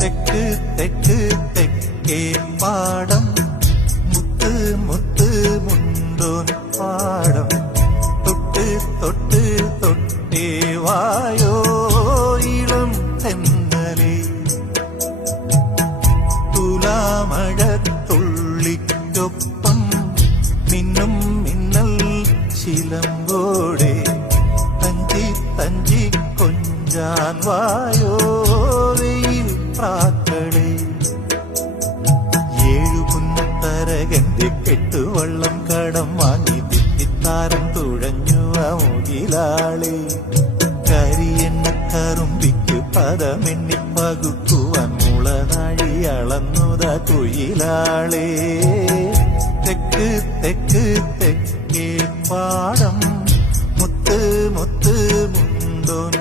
തെക്ക് തെക്ക് തെക്കേ പാടം. മുത്ത് മുത്ത് മുണ്ടോൻ പാടം. തൊട്ട് തൊട്ട് തൊട്ടേ വായോ ഇളം തെന്നലേ. തുലാമഴത്തുള്ളിക്കൊപ്പം മിന്നും മിന്നൽ ശിലമ്പോടെ തഞ്ചി തഞ്ചി കൊഞ്ചാൻ വായോ. പ്രാക്കളെ ഏഴു പുന്നത്തരകന്റെ കെട്ടുവള്ളം കടം വാങ്ങി തിത്തിത്താരം തുഴഞ്ഞു മുകിലാളെ. കരിയെണ്ണ കറുമ്പിക്ക് പദമെണ്ണി പകുക്കുവാൻ മുളനാഴി അളന്നുത തൊഴിലാളെ തെക്ക് തെക്ക് തെക്കേ പാടം മുത്ത് മുത്ത് മുണ്ടോൻ